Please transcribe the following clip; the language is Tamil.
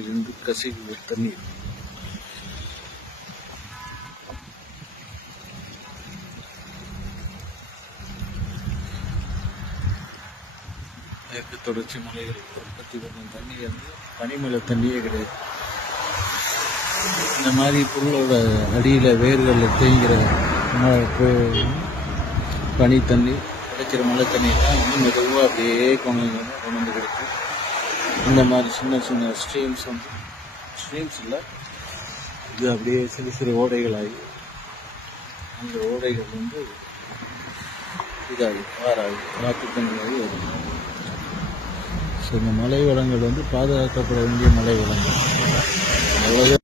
இருந்து கசிவு தண்ணீர் மேற்கு தொடர்ச்சி மலைகள் உற்பத்தி பண்ணும் தண்ணி வந்து பனிமலை தண்ணியே கிடையாது. இந்த மாதிரி பொருளோட அடியில் வேர்களில் தேங்கிற பனி தண்ணி கிடைக்கிற மழை தண்ணி தான் வந்து மெதுவாக அப்படியே கொண்டு கிடைக்கும். இந்த மாதிரி சின்ன சின்ன ஸ்ட்ரீம்ஸ் வந்து ஸ்ட்ரீம்ஸ் இல்லை, இது அப்படியே சிறு சிறு ஓடைகளாகி அந்த ஓடைகள் வந்து இதாகி ஆறாகி காற்று தண்ணியாகி வரும். ஸோ இந்த மலை வளங்கள் வந்து பாதுகாக்கப்பட வேண்டிய மலை வளங்கள். அவ்வளோ